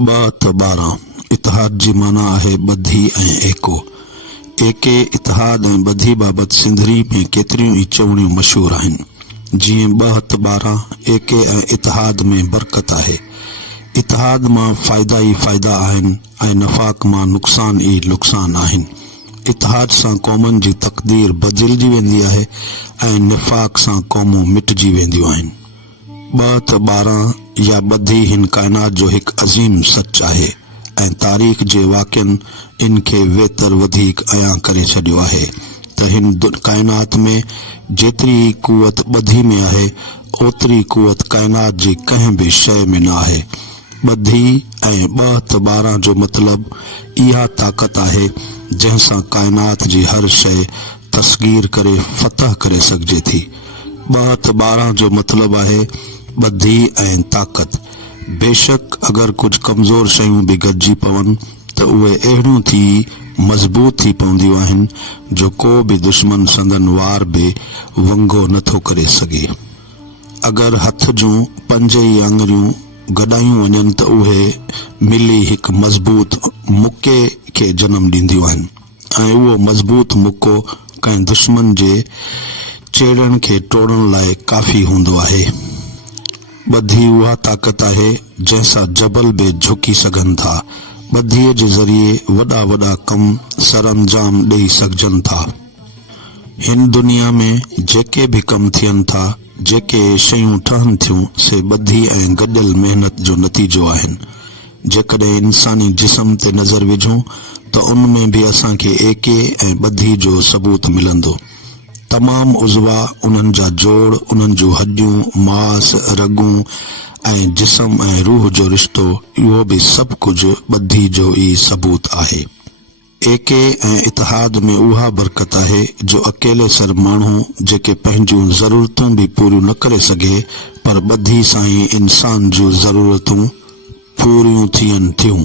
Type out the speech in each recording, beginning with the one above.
12 इतिहाद जी माना आहे ॿधी ऐं एको। एके इतिहाद ऐं ॿधी बाबति सिंधरी में केतिरियूं ई चवणियूं मशहूर आहिनि। जीअं 12 एके ऐं इतिहाद में बरकत आहे। इतिहाद मां फ़ाइदा ई फ़ाइदा आहिनि ऐं नफ़ाक मां नुक़सान ई नुक़सान आहिनि। इतिहाद सां क़ौमनि जी तक़दीर बदिलजी वेंदी आहे ऐं निफ़ाक सां क़ौमूं मिटिजी वेंदियूं आहिनि। 12 या ॿधी हिन काइनात जो हिकु अज़ीम सच आहे ऐं तारीख़ जे वाक़िअनि इन खे वेतर वधीक अयां करे छॾियो आहे त हिन काइनात में जेतिरी कुवत ॿधी में आहे ओतिरी कुवत काइनात जी कंहिं बि शइ में न आहे। ॿधी ऐं 12 जो मतिलबु इहा ताक़त आहे जंहिंसां काइनात जी हर शइ तस्गीर करे फतह करे सघिजे थी। 12 जो मतिलबु आहे ॿधी ऐं ताक़त। बेशक अगरि कुझु कमज़ोर शयूं बि गॾिजी पवनि त उहे अहिड़ियूं थी मज़बूत थी पवंदियूं आहिनि जो को बि दुश्मन संदन वार बि वंगो नथो करे सघे। अगरि हथ जूं 5 ई आङुरियूं गॾायूं वञनि त उहे मिली हिकु मज़बूत मुके खे जनम ॾींदियूं आहिनि ऐं उहो मज़बूत मुको कंहिं दुश्मन जे चेड़नि खे टोड़ण लाइ काफ़ी हूंदो आहे। ॿधी उहा ताक़त आहे जंहिंसां जबल बि झुकी सघनि था। ॿधीअ जे ज़रिए वॾा वॾा कम सर अंजाम ॾेई सघजनि था। हिन दुनिया में जेके बि कम थियनि था, जेके शयूं ठहनि थियूं, से ॿधी ऐं गॾियल महिनत जो नतीजो आहिनि। जेकॾहिं इंसानी जिस्म ते नज़र विझूं त उन में बि असांखे एके ऐं ॿधी जो सबूत मिलंदो। तमाम उज़वा, उन्हनि जा जोड़, उन्हनि जूं हॾियूं, मांस, रगूं ऐं जिस्म ऐं रूह जो रिश्तो, इहो बि सभु कुझु ॿधी जो ई सबूत आहे। एके ऐं इतिहाद में उहा बरकत आहे जो अकेले सर माण्हू जेके पंहिंजूं ज़रूरतूं बि पूरियूं न करे सघे, पर ॿधी सां ई इंसान जूं ज़रूरतूं पूरियूं थियनि थियूं।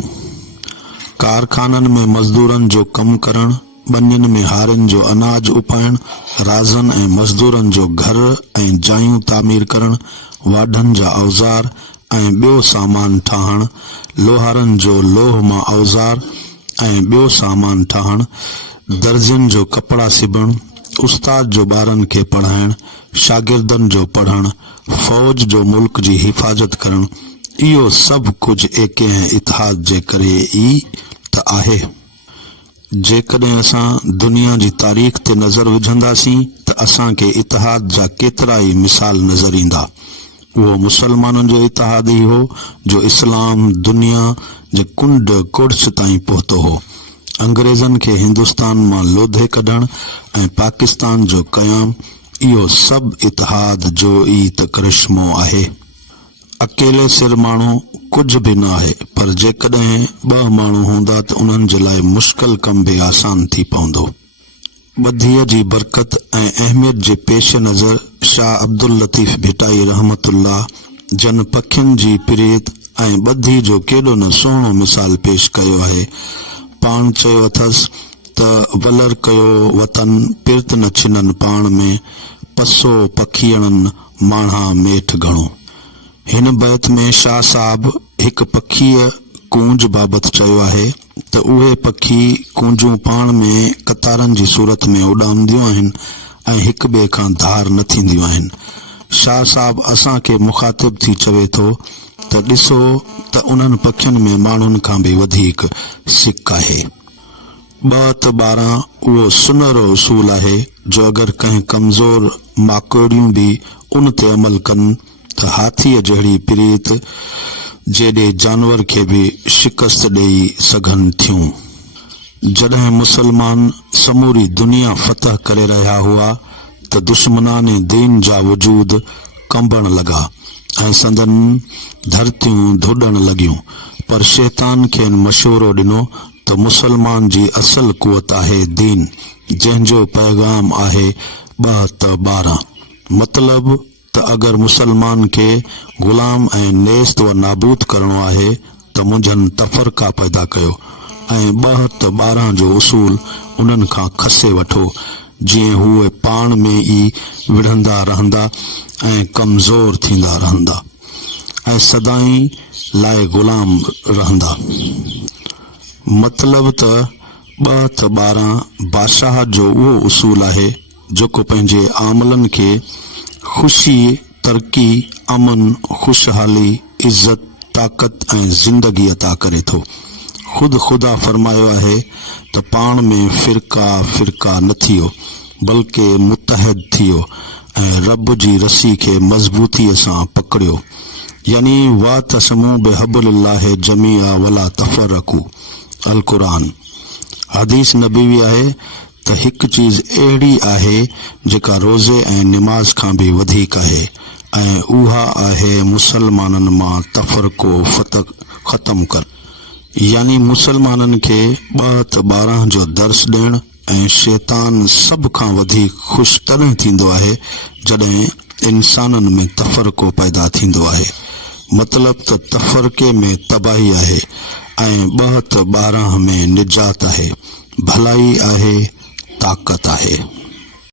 कारखाननि में मज़दूरनि जो कमु करणु, ॿनियुनि में हारनि जो अनाज उपाइण, राज़नि ऐं मज़दूरनि जो घर ऐं जायूं तामीर करणु, वाढनि जा औज़ार ऐं ॿियो सामान ठाहिणु, लोहारनि जो लोह मां औज़ार ऐं ॿियो सामान ठाहिणु, दर्जियुनि जो कपिड़ा सिबणु, उस्ताद जो ॿारनि खे पढ़ाइणु, शागिर्दनि जो पढ़णु, फ़ौज जो मुल्क जी हिफ़ाज़त करणु, इहो सभु कुझु एके ऐं इतिहाद जे करे ई त आहे। जेकॾहिं असां दुनिया जी तारीख़ ते नज़र विझंदासीं त असांखे इतिहाद जा केतिरा ई मिसाल नज़र ईंदा। उहो मुसलमाननि जो इतिहाद ई हो जो इस्लाम दुनिया जे कुंड कुड़छ ताईं पहुतो हो। अंग्रेज़नि खे हिंदुस्तान मां लोधे कढणु ऐं पाकिस्तान जो क़याम, इहो सभु इतिहाद जो ई त करिश्मो आहे। अकेले सिर माण्हू कुझु बि न आहे, पर जेकॾहिं 2 माण्हू हूंदा त उन्हनि जे लाइ मुश्किल कम बि आसान थी पवंदो। ॿधीअ जी बरकत ऐं अहमियत जे पेश नज़र शाह अब्दुल लतीफ़ भिटाई रहमतुल्लाह जन पखियुनि जी प्रीत ऐं ॿधी जो केॾो न सुहिणो मिसाल पेश कयो आहे। पाण चयो अथसि त वलर कयो वतन पिर्त न छिननि पाण में, पसो पखियणनि माण्हा मेठ घणो। हिन बैत में शाह साहब हिकु पखीअ कूंज बाबति चयो आहे त उहे पखी कूंजूं पाण में कतारनि जी सूरत में उॾामंदियूं आहिनि ऐं हिक ॿिए खां धार न थींदियूं आहिनि। शाह साहब असांखे मुखातिब थी चवे थो त ॾिसो त उन्हनि पखियुनि में माण्हुनि खां बि वधीक सिक आहे। 12 उहो सुनहरो उसूल आहे जो अगरि कंहिं कमज़ोर माकोड़ियूं बि उन ते अमल कनि त हाथीअ जहिड़ी प्रीत जेॾे जानवर खे बि शिकस्त ॾेई सघनि थियूं। जॾहिं मुसलमान समूरी दुनिया फतह करे रहिया हुआ त दुश्मनाने दीन जा वजूद कंबण लॻा ऐं संदन धरतियूं धुॾण लॻियूं, पर शैतान खे मशवरो ॾिनो त मुसलमान जी असल कुवत आहे दीन, जंहिंजो पैगाम आहे 12 मतिलबु त अगरि मुसलमान खे ग़ुलाम ऐं नेस्त व नाबूद करणो आहे त मुंझनि तफ़रका पैदा कयो ऐं 12 जो उसूल उन्हनि खां खसे वठो, जीअं उहे पाण में ई विढ़ंदा रहंदा ऐं कमज़ोर थींदा रहंदा ऐं सदाईं लाइ ग़ुलाम रहंदा। मतिलब त 2 त 12 बादशाह जो उहो उसूल आहे जेको पंहिंजे आमलनि खे ख़ुशी, तरक़ी, अमन, खुशहाली, इज़त, ताक़त ऐं ज़िंदगी अता करे थो। ख़ुदा फरमायो आहे त पाण में फ़िरका न थियो बल्कि मुतहद थियो ऐं रब जी रसी खे मज़बूतीअ सां पकड़ियो, यानी वातसमू बिहब्लिल्लाहि जमीआ वला तफ़रक़ू। अल क़ुरान। हदीस नबवी आहे त हिकु चीज़ अहिड़ी आहे जेका रोज़े ऐं निमाज़ खां बि वधीक आहे ऐं उहा आहे मुसलमाननि मां तफ़रक़ो ख़तम कर, यानी मुसलमाननि खे 2 त 12 जो दर्स ॾियणु। ऐं शैतान सभ खां वधीक ख़ुशि तॾहिं थींदो आहे जॾहिं इंसाननि में तफ़रक़ो पैदा थींदो आहे। मतिलब त तफ़रक़े में तबाही आहे ऐं 2 त 12 में निजात आहे, भलाई आहे, ताक़त आहे।